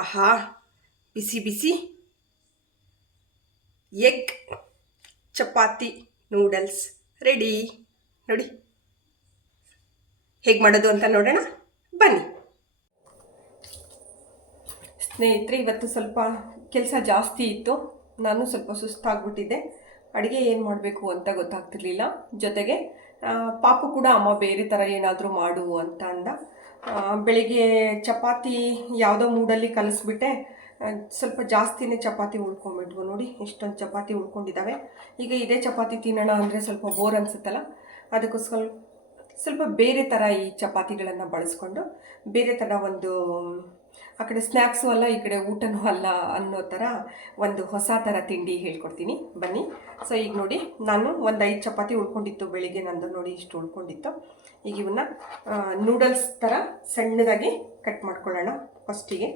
ಆಹಾ ಬಿಸಿ ಬಿಸಿ ಎಗ್ ಚಪಾತಿ ನೂಡಲ್ಸ್ ರೆಡಿ ನೋಡಿ ಹೇಗೆ ಮಾಡೋದು ಅಂತ ನೋಡೋಣ? ಬನ್ನಿ. ಸ್ನೇಹಿತರೆ, ಇವತ್ತು ಸ್ವಲ್ಪ ಕೆಲಸ ಜಾಸ್ತಿ ಇತ್ತು. ನಾನು ಸ್ವಲ್ಪ ಸುಸ್ತಾಗ್ಬಿಟ್ಟಿದ್ದೆ. ಅಡುಗೆ ಏನು ಮಾಡಬೇಕು ಅಂತ ಗೊತ್ತಾಗ್ತಿರ್ಲಿಲ್ಲ. ಜೊತೆಗೆ ಪಾಪು ಕೂಡ ಅಮ್ಮ ಬೇರೆ ಥರ ಏನಾದರೂ ಮಾಡು ಅಂತ ಅಂದ. ಬೆಳಿಗ್ಗೆ ಚಪಾತಿ ಯಾವುದೋ ಮೂಡಲ್ಲಿ ಕಲಿಸ್ಬಿಟ್ಟೆ. ಸ್ವಲ್ಪ ಜಾಸ್ತಿನೇ ಚಪಾತಿ ಉಳ್ಕೊಂಬಿಟ್ವು ನೋಡಿ ಇಷ್ಟೊಂದು ಚಪಾತಿ ಉಳ್ಕೊಂಡಿದ್ದಾವೆ. ಈಗ ಇದೇ ಚಪಾತಿ ತಿನ್ನೋಣ ಅಂದರೆ ಸ್ವಲ್ಪ ಬೋರ್ ಅನಿಸುತ್ತಲ್ಲ? ಅದಕ್ಕೋಸ್ಕರ ಸ್ವಲ್ಪ ಬೇರೆ ಥರ ಈ ಚಪಾತಿಗಳನ್ನು ಬಳಸ್ಕೊಂಡು, ಬೇರೆ ಥರ ಒಂದು ಆ ಕಡೆ ಸ್ನ್ಯಾಕ್ಸು ಅಲ್ಲ, ಈ ಕಡೆ ಊಟನೂ ಅಲ್ಲ ಅನ್ನೋ ಥರ ಒಂದು ಹೊಸ ಥರ ತಿಂಡಿ ಹೇಳ್ಕೊಡ್ತೀನಿ. ಬನ್ನಿ. ಸೊ ಈಗ ನೋಡಿ, ನಾನು ಒಂದು ಐದು ಚಪಾತಿ ಉಳ್ಕೊಂಡಿತ್ತು ಬೆಳಿಗ್ಗೆ, ನಂದು ನೋಡಿ ಇಷ್ಟು ಉಳ್ಕೊಂಡಿತ್ತು. ಈಗ ಇವನ್ನ ನೂಡಲ್ಸ್ ಥರ ಸಣ್ಣದಾಗಿ ಕಟ್ ಮಾಡ್ಕೊಳ್ಳೋಣ ಫಸ್ಟಿಗೆ.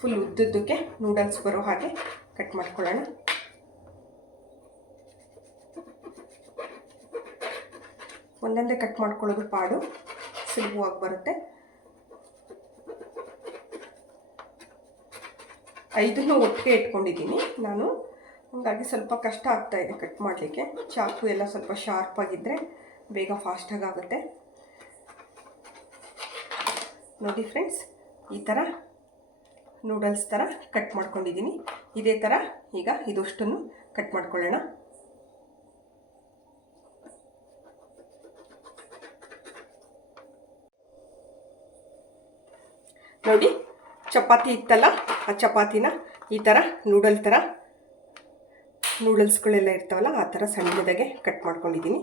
ಫುಲ್ ಉದ್ದುದ್ದಕ್ಕೆ ನೂಡಲ್ಸ್ ಬರೋ ಹಾಗೆ ಕಟ್ ಮಾಡ್ಕೊಳ್ಳೋಣ. ಒಂದೊಂದೇ ಕಟ್ ಮಾಡ್ಕೊಳ್ಳೋದು ಪಾಡು. ಸುಲಭವಾಗಿ ಬರುತ್ತೆ. ಐದನ್ನು ಒಟ್ಟಿಗೆ ಇಟ್ಕೊಂಡಿದ್ದೀನಿ. ನಾನು ಹಾಗಾಗಿ ಸ್ವಲ್ಪ ಕಷ್ಟ ಆಗ್ತಾ ಇದೆ ಕಟ್ ಮಾಡಲಿಕ್ಕೆ. ಚಾಕು ಎಲ್ಲ ಸ್ವಲ್ಪ ಶಾರ್ಪಾಗಿದ್ದರೆ ಬೇಗ ಫಾಸ್ಟಾಗಿ ಆಗುತ್ತೆ. ನೋಡಿ ಫ್ರೆಂಡ್ಸ್ ಈ ಥರ ನೂಡಲ್ಸ್ ಥರ ಕಟ್ ಮಾಡ್ಕೊಂಡಿದ್ದೀನಿ. ಇದೇ ಥರ ಈಗ ಇದಷ್ಟನ್ನು ಕಟ್ ಮಾಡ್ಕೊಳ್ಳೋಣ. ನೋಡಿ, ಚಪಾತಿ ಇತ್ತಲ್ಲ? ಆ ಚಪಾತಿನ ಈ ಥರ ನೂಡಲ್ ಥರ ನೂಡಲ್ಸ್ಗಳೆಲ್ಲ ಇರ್ತಾವಲ್ಲ ಆ ಥರ ಸಣ್ಣದಾಗೆ ಕಟ್ ಮಾಡ್ಕೊಂಡಿದ್ದೀನಿ.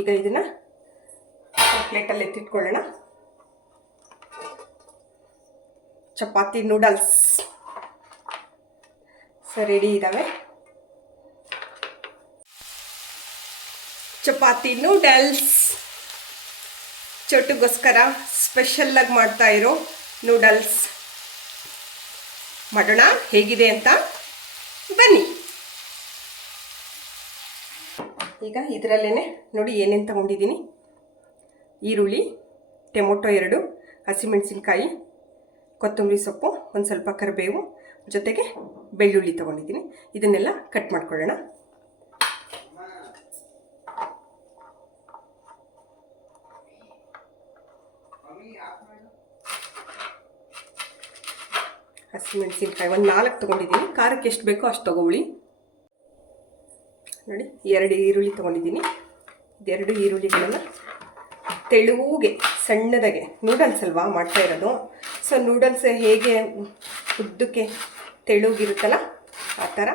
ಈಗ ಇದನ್ನು ಪ್ಲೇಟಲ್ಲಿ ಎತ್ತಿಟ್ಕೊಳ್ಳೋಣ. ಚಪಾತಿ ನೂಡಲ್ಸ್ ಸೊ ರೆಡಿ ಇದ್ದಾವೆ ಚಪಾತಿ ನೂಡಲ್ಸ್ ಚಟುಗೋಸ್ಕರ ಸ್ಪೆಷಲ್ಲಾಗಿ ಮಾಡ್ತಾ ಇರೋ ನೂಡಲ್ಸ್ ಮಾಡೋಣ? ಹೇಗಿದೆ ಅಂತ ಬನ್ನಿ. ಈಗ ಇದರಲ್ಲೇ ನೋಡಿ ಏನೇನು ತಗೊಂಡಿದ್ದೀನಿ ಈರುಳ್ಳಿ, ಟೊಮೊಟೊ ಎರಡು, ಹಸಿಮೆಣಸಿನ್ಕಾಯಿ, ಕೊತ್ತಂಬರಿ ಸೊಪ್ಪು, ಒಂದು ಸ್ವಲ್ಪ ಕರಿಬೇವು, ಜೊತೆಗೆ ಬೆಳ್ಳುಳ್ಳಿ ತೊಗೊಂಡಿದ್ದೀನಿ. ಇದನ್ನೆಲ್ಲ ಕಟ್ ಮಾಡ್ಕೊಳ್ಳೋಣ. ಹಸಿಮೆಣಸಿನ್ಕಾಯಿ ಒಂದು ನಾಲ್ಕು ತೊಗೊಂಡಿದ್ದೀನಿ ಖಾರಕ್ಕೆ ಎಷ್ಟು ಬೇಕೋ ಅಷ್ಟು ತೊಗೊಳ್ಳಿ. ನೋಡಿ, ಎರಡು ಈರುಳ್ಳಿ ತೊಗೊಂಡಿದ್ದೀನಿ ಇದೆರಡು ಈರುಳ್ಳಿಗಳನ್ನು ತೆಳುಗೆ, ಸಣ್ಣದಾಗೆ ನೂಡಲ್ಸ್ ಅಲ್ವಾ ಮಾಡ್ತಾ ಇರೋದು. ಸೊ ನೂಡಲ್ಸ್ ಹೇಗೆ ಉದ್ದಕ್ಕೆ ತೆಳುಗಿರುತ್ತಲ್ಲ, ಆ ಥರ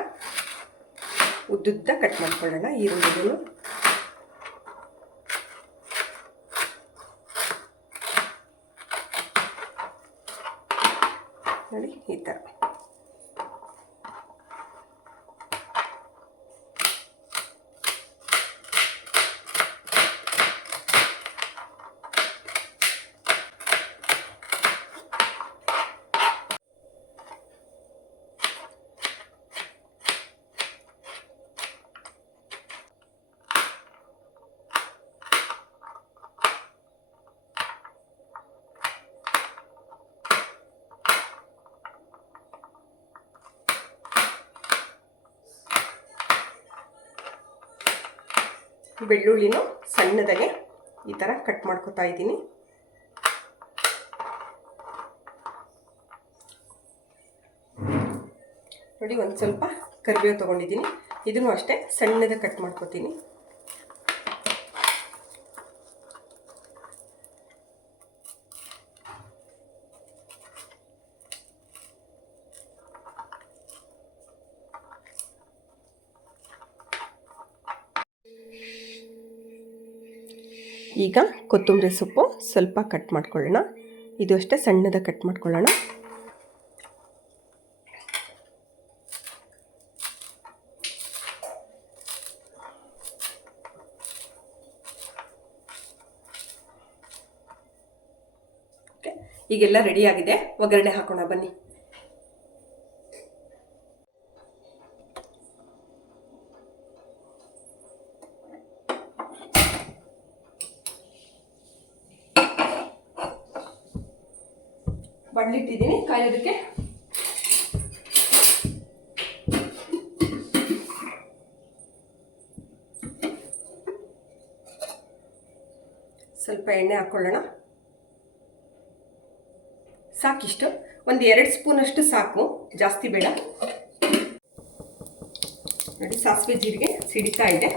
ಉದ್ದುದ್ದ ಕಟ್ ಮಾಡ್ಕೊಳ್ಳೋಣ ಈರುಳ್ಳಿಗಳು. ನೋಡಿ ಈ ಥರ. ಬೆಳ್ಳುಳ್ಳಿನೂ ಸಣ್ಣದಾಗೆ ಈ ಥರ ಕಟ್ ಮಾಡ್ಕೊತಾ ಇದ್ದೀನಿ. ನೋಡಿ ಒಂದು ಸ್ವಲ್ಪ ಕರಿಬೇವು ತೊಗೊಂಡಿದ್ದೀನಿ. ಇದನ್ನು ಅಷ್ಟೇ ಸಣ್ಣದಾಗಿ ಕಟ್ ಮಾಡ್ಕೊತೀನಿ. ಈಗ ಕೊತ್ತಂಬರಿ ಸೊಪ್ಪು ಸ್ವಲ್ಪ ಕಟ್ ಮಾಡ್ಕೊಳ್ಳೋಣ. ಇದು ಅಷ್ಟೇ ಸಣ್ಣದಾಗಿ ಕಟ್ ಮಾಡ್ಕೊಳ್ಳೋಣ. ಈಗೆಲ್ಲ ರೆಡಿ ಆಗಿದೆ. ಒಗ್ಗರಣೆ ಹಾಕೋಣ ಬನ್ನಿ. ಕಾಯೋದಕ್ಕೆ? ಸ್ವಲ್ಪ ಎಣ್ಣೆ ಹಾಕ್ಕೊಳ್ಳೋಣ ಸಾಕಿಷ್ಟು? ಒಂದು ಎರಡು ಸ್ಪೂನಷ್ಟು ಸಾಕು. ಜಾಸ್ತಿ ಬೇಡ. ನೋಡಿ, ಸಾಸಿವೆ ಜೀರಿಗೆ ಸಿಡಿತಾ ಇದೆ.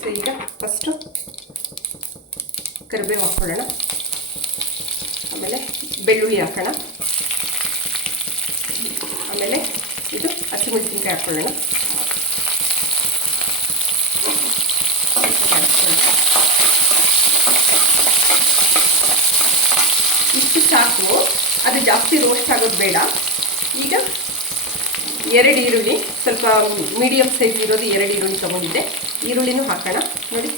ಸೊ, ಈಗ ಫಸ್ಟು ಕರಿಬೇವು ಹಾಕ್ಕೊಳ್ಳೋಣ ಆಮೇಲೆ ಬೆಳ್ಳುಳ್ಳಿ ಹಾಕೋಣ. ಆಮೇಲೆ ಇದು ಹಸಿಮೆಣಸಿನ್ಕಾಯಿ ಹಾಕ್ಕೊಳ್ಳೋಣ ಇಷ್ಟು ಸಾಕು. ಅದು ಜಾಸ್ತಿ ರೋಸ್ಟ್ ಆಗೋದು ಬೇಡ. ಈಗ ಎರಡು ಈರುಳ್ಳಿ, ಸ್ವಲ್ಪ ಮೀಡಿಯಮ್ ಸೈಜ್ ಇರೋದು ಎರಡು ಈರುಳ್ಳಿ ತೊಗೊಂಡಿದ್ದೆ. ಈರುಳ್ಳಿನೂ ಹಾಕೋಣ. ನೋಡಿ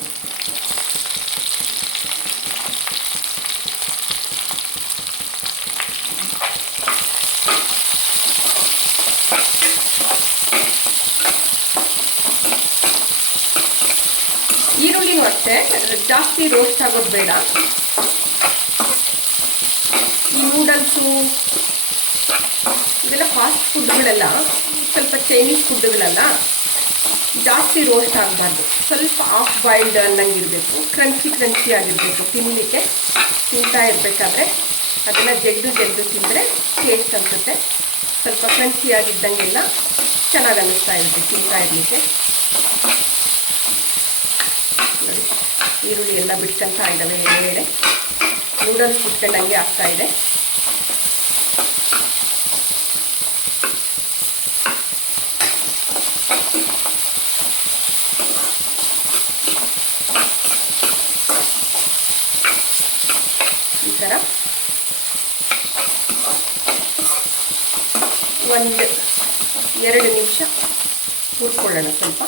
ಈರುಳ್ಳಿನೂ ಅಷ್ಟೇ ಜಾಸ್ತಿ ರೋಸ್ಟ್ ಆಗೋದು ಬೇಡ. ಈ ನೂಡಲ್ಸು ಇದೆಲ್ಲ ಫಾಸ್ಟ್ ಫುಡ್ಗಳೆಲ್ಲ ಸ್ವಲ್ಪ ಚೈನೀಸ್ ಫುಡ್ಗಳೆಲ್ಲ ಜಾಸ್ತಿ ರೋಸ್ಟ್ ಆಗಬಾರ್ದು. ಸ್ವಲ್ಪ ಆಫ್ ಬಾಯ್ಲ್ಡ್ ಅನ್ನಂಗೆ ಇರಬೇಕು ಕ್ರಂಚಿ ಕ್ರಂಚಿ ಆಗಿರಬೇಕು. ತಿನ್ನಲಿಕ್ಕೆ ತಿಂತಾ ಇರಬೇಕಾದ್ರೆ ಅದನ್ನು ಜಗ್ದು ಜಗ್ದು ತಿಂದರೆ ಟೇಸ್ಟ್ ಅನಿಸುತ್ತೆ. ಸ್ವಲ್ಪ ಕ್ರಂಚಿಯಾಗಿದ್ದಂಗೆಲ್ಲ ಚೆನ್ನಾಗಿ ಅನ್ನಿಸ್ತಾ ಇರುತ್ತೆ ತಿಂತಾ ಇರಲಿಕ್ಕೆ. ಈರುಳ್ಳಿ ಎಲ್ಲ ಬಿಟ್ಕೊಂತ ಇದ್ದಾವೆ ಎಡೆ ನೂಡಲ್ಸ್ ಬಿಟ್ಕೊಂಡಂಗೆ ಆಗ್ತಾ ಇದೆ. ಈ ಥರ ಒಂದು ಎರಡು ನಿಮಿಷ ಹುರ್ಕೊಳ್ಳೋಣ ಸ್ವಲ್ಪ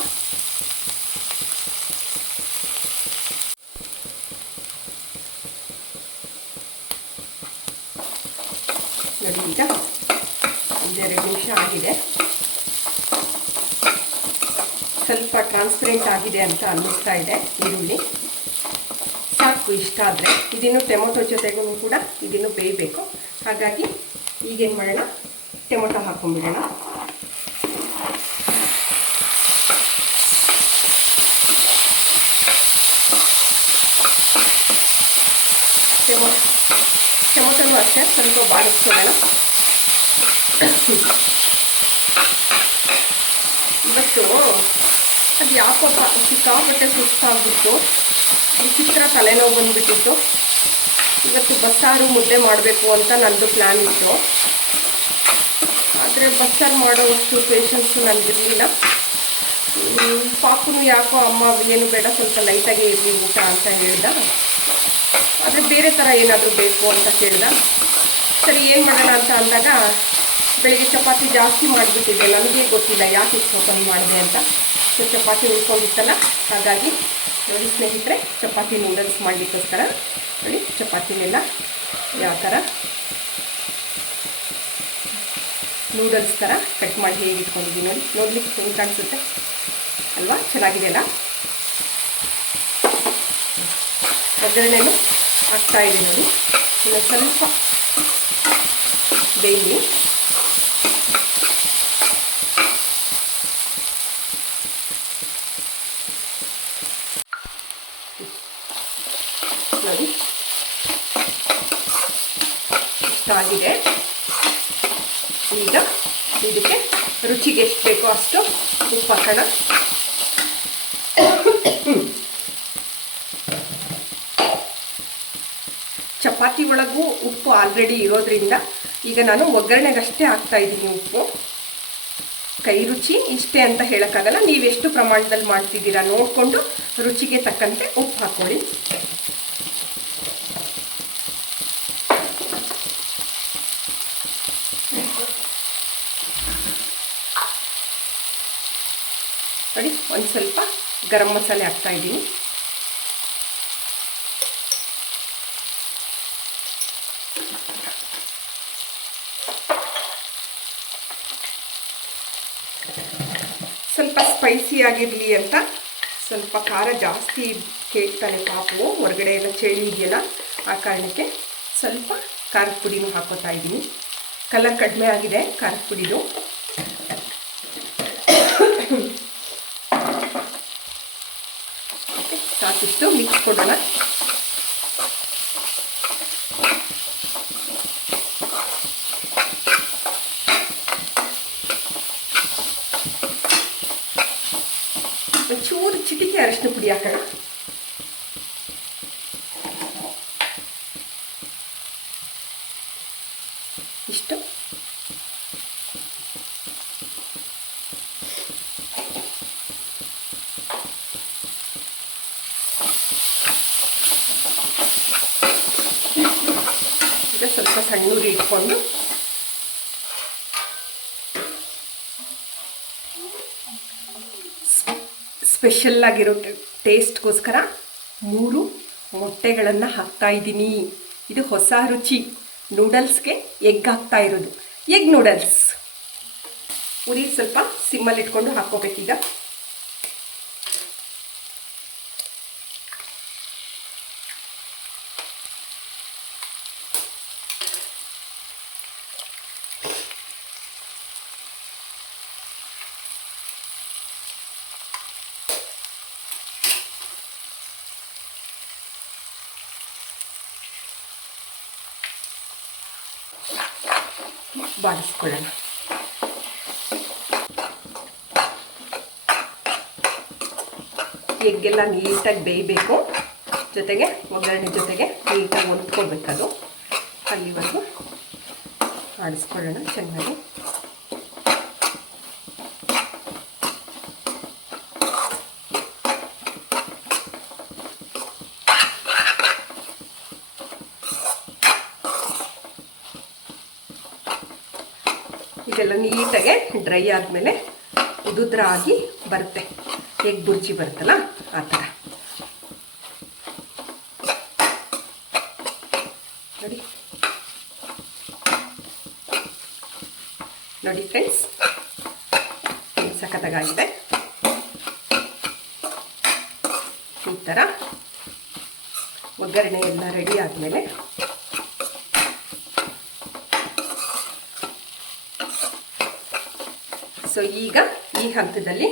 ನೋಡಿ ಈಗ ಒಂದೆರಡು ನಿಮಿಷ ಆಗಿದೆ ಸ್ವಲ್ಪ ಟ್ರಾನ್ಸ್ಪರೆಂಟ್ ಆಗಿದೆ ಅಂತ ಅನ್ನಿಸ್ತಾ ಇದೆ ಈರುಳ್ಳಿ. ಸಾಕು ಇಷ್ಟ ಆದರೆ. ಇದನ್ನು ಟೊಮೊಟೊ ಜೊತೆಗೂ ಕೂಡ ಇದನ್ನು ಬೇಯಬೇಕು. ಹಾಗಾಗಿ ಈಗೇನು ಮಾಡೋಣ? ಟೊಮೊಟೊ ಹಾಕೊಂಡ್ಬಿಡೋಣ. ಟೊಮೊ, ಟೊಮೊಟೊನೂ ಅಷ್ಟೇ ಸ್ವಲ್ಪ ಬಾಡಿಸ್ಕೊಳ್ಳೋಣ ಇವತ್ತು ಅದು ಯಾಕಪ್ಪ ಸಿಕ್ಕಾಪಟ್ಟೆ ಸುಸ್ತಾಗ್ಬಿಟ್ಟು ವಿಚಿತ್ರ ತಲೆನೋವು ಬಂದುಬಿಟ್ಟಿತ್ತು. ಇವತ್ತು ಬಸ್ಸಾರು ಮುದ್ದೆ ಮಾಡಬೇಕು ಅಂತ ನಂದು ಪ್ಲ್ಯಾನ್ ಇತ್ತು. ಆದರೆ ಬಸ್ಸಾರು ಮಾಡೋವಷ್ಟು ಪೇಷನ್ಸು ನನಗಿರಲಿಲ್ಲ ಪಾಪನು ಯಾಕೋ ಅಮ್ಮ ಏನು ಬೇಡ, ಸ್ವಲ್ಪ ಲೈಟಾಗೆ ಇರಲಿ ಊಟ ಅಂತ ಹೇಳ್ದ. ಆದರೆ ಬೇರೆ ಥರ ಏನಾದರೂ ಬೇಕು ಅಂತ ಕೇಳ್ದ. ಸರಿ, ಏನು ಮಾಡೋಣ ಅಂತ ಅಂದಾಗ, ಬೆಳಿಗ್ಗೆ ಚಪಾತಿ ಜಾಸ್ತಿ ಮಾಡಿಬಿಟ್ಟಿದ್ದೆ. ನನಗೆ ಗೊತ್ತಿಲ್ಲ, ಯಾಕೆ ಇಷ್ಟು ಮಾಡಿದೆ ಅಂತ. ಸೊ, ಚಪಾತಿ ಉಳ್ಕೊಂಡಿತ್ತಲ್ಲ ಹಾಗಾಗಿ ನೋಡಿ ಸ್ನೇಹಿತರೆ, ಚಪಾತಿ ನೂಡಲ್ಸ್ ಮಾಡಲಿಕ್ಕೋಸ್ಕರ ನೋಡಿ ಚಪಾತಿನೆಲ್ಲ ಯಾವ ಥರ ನೂಡಲ್ಸ್ ಥರ ಕಟ್ ಮಾಡಿ ಹೇಗೆ ಇಟ್ಕೊಂಡಿದ್ದೀನಿ ನೋಡಿ, ನೋಡ್ಲಿಕ್ಕೆ ಹೆಂಗೆ ಕಾಣಿಸುತ್ತೆ? ಅಲ್ವಾ? ಚೆನ್ನಾಗಿದೆಯಲ್ಲ? ಒಗ್ಗರಣೆನೂ ಹಾಕ್ತಾ ಇದೆ ನೋಡಿ. ಇನ್ನೊಂದು ಸ್ವಲ್ಪ ಬೇಯಲಿ ನೋಡಿ ಆಗಿದೆ ಈಗ ಇದಕ್ಕೆ ರುಚಿಗೆ ಎಷ್ಟು ಬೇಕೋ ಅಷ್ಟು ಉಪ್ಪು ಹಾಕೋಣ. ಚಪಾತಿ ಒಳಗೂ ಉಪ್ಪು ಆಲ್ರೆಡಿ ಇರೋದ್ರಿಂದ ಈಗ ನಾನು ಒಗ್ಗರಣೆಗಷ್ಟೇ ಹಾಕ್ತಾ ಇದ್ದೀನಿ ಉಪ್ಪು. ಕೈ ರುಚಿ ಇಷ್ಟೇ ಅಂತ ಹೇಳೋಕ್ಕಾಗಲ್ಲ. ನೀವೆಷ್ಟು ಪ್ರಮಾಣದಲ್ಲಿ ಮಾಡ್ತಿದ್ದೀರಾ ನೋಡಿಕೊಂಡು ರುಚಿಗೆ ತಕ್ಕಂತೆ ಉಪ್ಪು ಹಾಕ್ಕೊಳ್ಳಿ ನೋಡಿ ಒಂದು ಸ್ವಲ್ಪ ಗರಂ ಮಸಾಲೆ ಹಾಕ್ತಾ ಇದ್ದೀನಿ. ಸ್ವಲ್ಪ ಸ್ಪೈಸಿ ಆಗಿರಲಿ ಅಂತ ಸ್ವಲ್ಪ ಖಾರ ಜಾಸ್ತಿ ಕೇಳ್ತಾನೆ ಪಾಪು. ಹೊರಗಡೆ ಎಲ್ಲ ಚಳಿ ಇದೆಯಲ್ಲ, ಆ ಕಾರಣಕ್ಕೆ ಸ್ವಲ್ಪ ಖಾರದ ಪುಡಿನೂ ಹಾಕೋತಾ ಇದ್ದೀನಿ. ಕಲರ್ ಕಡಿಮೆ ಆಗಿದೆ ಖಾರದ ಪುಡಿದು. ಸಾಕಿಷ್ಟು ಮಿಕ್ಸ್ ಕೊಡೋಣ ಒಂಚೂರು ಚಿಟಿಕೆ ಅರಿಶಿನ ಪುಡಿ ಹಾಕೋಣ ಇಷ್ಟು ಈಗ ಸ್ವಲ್ಪ ಸಣ್ಣೂರಿ ಇಟ್ಕೊಂಡು ಸ್ಪೆಷಲ್ ಆಗಿರೋ ಟೇಸ್ಟ್ಗೋಸ್ಕರ ಮೂರು ಮೊಟ್ಟೆಗಳನ್ನು ಹಾಕ್ತಾ ಇದ್ದೀನಿ. ಇದು ಹೊಸ ರುಚಿ. ನೂಡಲ್ಸ್ಗೆ ಎಗ್ ಹಾಕ್ತಾ ಇರೋದು. ಎಗ್ ನೂಡಲ್ಸ್ ಉರಿ ಸ್ವಲ್ಪ ಸಿಮ್ಮಲ್ಲಿ ಇಟ್ಕೊಂಡು ಹಾಕ್ಕೋಬೇಕೀಗ. ಬಾಡಿಸ್ಕೊಳ್ಳೋಣ ಎಗ್ಗೆಲ್ಲ ನೀಟಾಗಿ ಬೇಯಬೇಕು. ಜೊತೆಗೆ ಒಗ್ಗರಣೆ ಜೊತೆಗೆ ನೀಟಾಗಿ ಹೊಂದ್ಕೊಳ್ಬೇಕದು ಅಲ್ಲಿವರೆಗೂ ಆಡಿಸ್ಕೊಳ್ಳೋಣ ಚೆನ್ನಾಗಿ. ಇದೆಲ್ಲ ನೀಟಾಗೆ ಡ್ರೈ ಆದಮೇಲೆ ಉದುದ್ರ ಆಗಿ ಬರುತ್ತೆ. ಎಗ್ ಬುರ್ಜಿ ಬರುತ್ತಲ್ಲ ಆ ಥರ. ನೋಡಿ. ನೋಡಿ ಫ್ರೆಂಡ್ಸ್ ಸಖತ್ತಾಗಿದೆ. ಈ ಥರ ಒಗ್ಗರಣೆ ಎಲ್ಲ ರೆಡಿ ಆದಮೇಲೆ ಸೊ ಈಗ ಈ ಹಂತದಲ್ಲಿ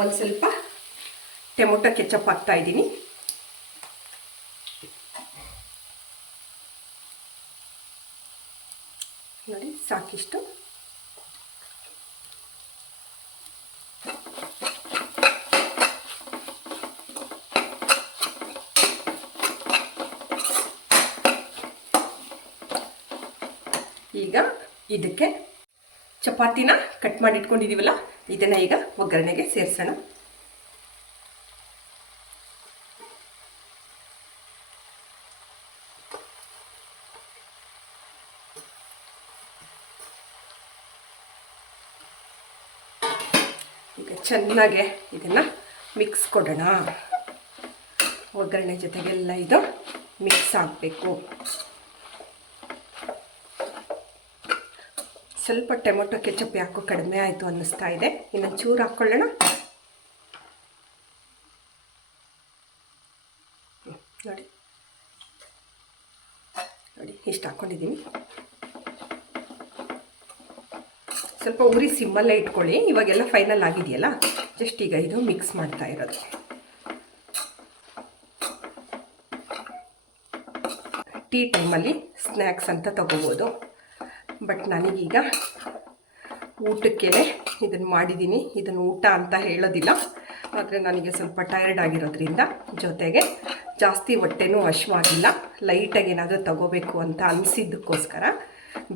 ಒಂದು ಸ್ವಲ್ಪ ಟೊಮೊಟೊ ಕೆಚಪ್ ಹಾಕ್ತಾ ಇದ್ದೀನಿ. ನೋಡಿ ಸಾಕಿಷ್ಟು. ಈಗ ಇದಕ್ಕೆ ಚಪಾತಿನ ಕಟ್ ಮಾಡಿ ಇಟ್ಕೊಂಡಿದ್ದೀವಲ್ಲ ಇದನ್ನು ಈಗ ಒಗ್ಗರಣೆಗೆ ಸೇರಿಸೋಣ. ಈಗ ಚೆನ್ನಾಗೆ ಇದನ್ನು ಮಿಕ್ಸ್ ಕೊಡೋಣ. ಒಗ್ಗರಣೆ ಜೊತೆಗೆಲ್ಲ ಇದು ಮಿಕ್ಸ್ ಆಗಬೇಕು. ಸ್ವಲ್ಪ ಟೊಮೆಟೊ ಕೆಚಪ್ ಯಾಕೋ ಕಡಿಮೆ ಆಯಿತು ಅನ್ನಿಸ್ತಾ ಇದೆ. ಇನ್ನೊಂದು ಚೂರು ಹಾಕ್ಕೊಳ್ಳೋಣ ನೋಡಿ. ನೋಡಿ, ಇಷ್ಟು ಹಾಕ್ಕೊಂಡಿದ್ದೀನಿ ಸ್ವಲ್ಪ ಉರಿ ಸಿಮ್ಮಲ್ಲೇ ಇಟ್ಕೊಳ್ಳಿ. ಇವಾಗೆಲ್ಲ ಫೈನಲ್ ಆಗಿದೆಯಲ್ಲ? ಜಸ್ಟ್ ಈಗ ಇದು ಮಿಕ್ಸ್ ಮಾಡ್ತಾ ಇರೋದು. ಟೀ ಟೈಮಲ್ಲಿ ಸ್ನ್ಯಾಕ್ಸ್ ಅಂತ ತಗೋಬೋದು. ಬಟ್ ನನಗೀಗ ಊಟಕ್ಕೆ ಇದನ್ನು ಮಾಡಿದ್ದೀನಿ ಇದನ್ನು ಊಟ ಅಂತ ಹೇಳೋದಿಲ್ಲ. ಆದರೆ ನನಗೆ ಸ್ವಲ್ಪ ಟೈರ್ಡ್ ಆಗಿರೋದ್ರಿಂದ ಜೊತೆಗೆ ಜಾಸ್ತಿ ಹೊಟ್ಟೆನೂ ಹಶ್ವಾಗಿಲ್ಲ ಲೈಟಾಗಿ ಏನಾದರೂ ತಗೋಬೇಕು ಅಂತ ಅನಿಸಿದ್ದಕ್ಕೋಸ್ಕರ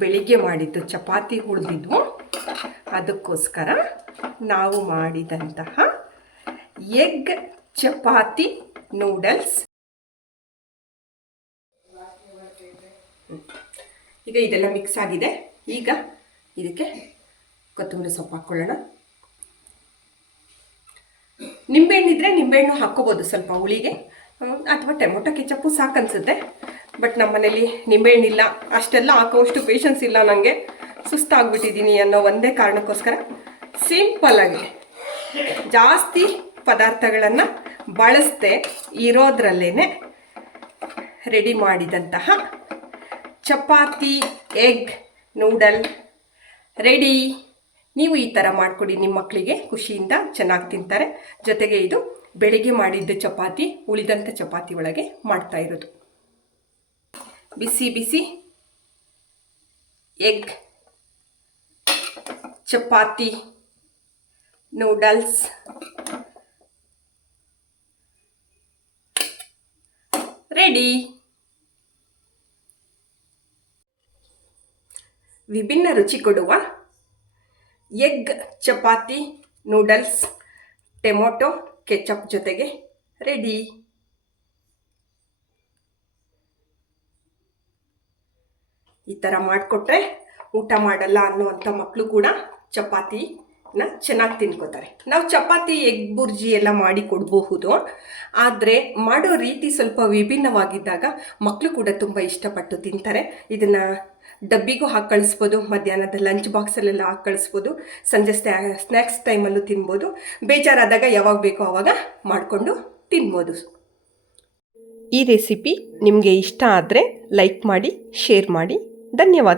ಬೆಳಿಗ್ಗೆ ಮಾಡಿದ್ದು ಚಪಾತಿ ಉಳಿದಿದ್ವು. ಅದಕ್ಕೋಸ್ಕರ ನಾವು ಮಾಡಿದಂತಹ ಎಗ್ ಚಪಾತಿ ನೂಡಲ್ಸ್ ಈಗ ಇದೆಲ್ಲ ಮಿಕ್ಸ್ ಆಗಿದೆ. ಈಗ ಇದಕ್ಕೆ ಕೊತ್ತಂಬರಿ ಸೊಪ್ಪು ಹಾಕ್ಕೊಳ್ಳೋಣ. ನಿಂಬೆಹಣ್ಣಿದ್ರೆ ನಿಂಬೆಹಣ್ಣು ಹಾಕ್ಕೋಬೋದು ಸ್ವಲ್ಪ ಹುಳಿಗೆ. ಅಥವಾ ಟೊಮೊಟೊ ಕೆಚಪ್ಪು ಸಾಕನ್ಸುತ್ತೆ ಬಟ್ ನಮ್ಮ ಮನೇಲಿ ನಿಂಬೆಹಣ್ಣಿಲ್ಲ ಅಷ್ಟೆಲ್ಲ ಹಾಕೋವಷ್ಟು ಪೇಷನ್ಸ್ ಇಲ್ಲ ನನಗೆ ಸುಸ್ತಾಗ್ಬಿಟ್ಟಿದ್ದೀನಿ ಅನ್ನೋ ಒಂದೇ ಕಾರಣಕ್ಕೋಸ್ಕರ ಸಿಂಪಲ್ಲಾಗಿ ಜಾಸ್ತಿ ಪದಾರ್ಥಗಳನ್ನು ಬಳಸದೆ ಇರೋದ್ರಲ್ಲೇ ರೆಡಿ ಮಾಡಿದಂತಹ ಚಪಾತಿ, ಎಗ್, ನೂಡಲ್, ರೆಡಿ. ನೀವು ಈ ಥರ ಮಾಡಿಕೊಡಿ ನಿಮ್ಮ ಮಕ್ಕಳಿಗೆ ಖುಷಿಯಿಂದ ಚೆನ್ನಾಗಿ ತಿಂತಾರೆ. ಜೊತೆಗೆ ಇದು ಬೆಳಿಗ್ಗೆ ಮಾಡಿದ್ದ ಚಪಾತಿ ಉಳಿದಂಥ ಚಪಾತಿ ಒಳಗೆ ಮಾಡ್ತಾ ಇರೋದು. ಬಿಸಿ ಬಿಸಿ ಎಗ್, ಚಪಾತಿ, ನೂಡಲ್ಸ್, ರೆಡಿ. ವಿಭಿನ್ನ ರುಚಿ ಕೊಡುವ egg, chapati, noodles, tomato, ketchup ಜೊತೆಗೆ ರೆಡಿ. ಈ ಥರ ಮಾಡಿಕೊಟ್ರೆ ಊಟ ಮಾಡಲ್ಲ ಅನ್ನುವಂಥ ಮಕ್ಕಳು ಕೂಡ ಚಪಾತಿನ ಚೆನ್ನಾಗಿ ತಿನ್ಕೋತಾರೆ. ನಾವು ಚಪಾತಿ, ಎಗ್, ಬುರ್ಜಿ ಎಲ್ಲ ಮಾಡಿ ಕೊಡಬಹುದು. ಆದರೆ ಮಾಡೋ ರೀತಿ ಸ್ವಲ್ಪ ವಿಭಿನ್ನವಾಗಿದ್ದಾಗ ಮಕ್ಕಳು ಕೂಡ ತುಂಬ ಇಷ್ಟಪಟ್ಟು ತಿಂತಾರೆ. ಇದನ್ನು ಡಬ್ಬಿಗೂ ಹಾಕಿ ಕಳಿಸ್ಬೋದು, ಮಧ್ಯಾಹ್ನದ ಲಂಚ್ ಬಾಕ್ಸಲ್ಲೆಲ್ಲ ಹಾಕಿ ಕಳಿಸ್ಬೋದು, ಸಂಜೆ ಸ್ನ್ಯಾ ಸ್ನ್ಯಾಕ್ಸ್ ಟೈಮಲ್ಲೂ ತಿನ್ಬೋದು, ಬೇಜಾರಾದಾಗ ಯಾವಾಗ ಬೇಕೋ ಆವಾಗ ಮಾಡಿಕೊಂಡು ತಿನ್ಬೋದು. ಈ ರೆಸಿಪಿ ನಿಮಗೆ ಇಷ್ಟ ಆದರೆ ಲೈಕ್ ಮಾಡಿ ಶೇರ್ ಮಾಡಿ, ಧನ್ಯವಾದ.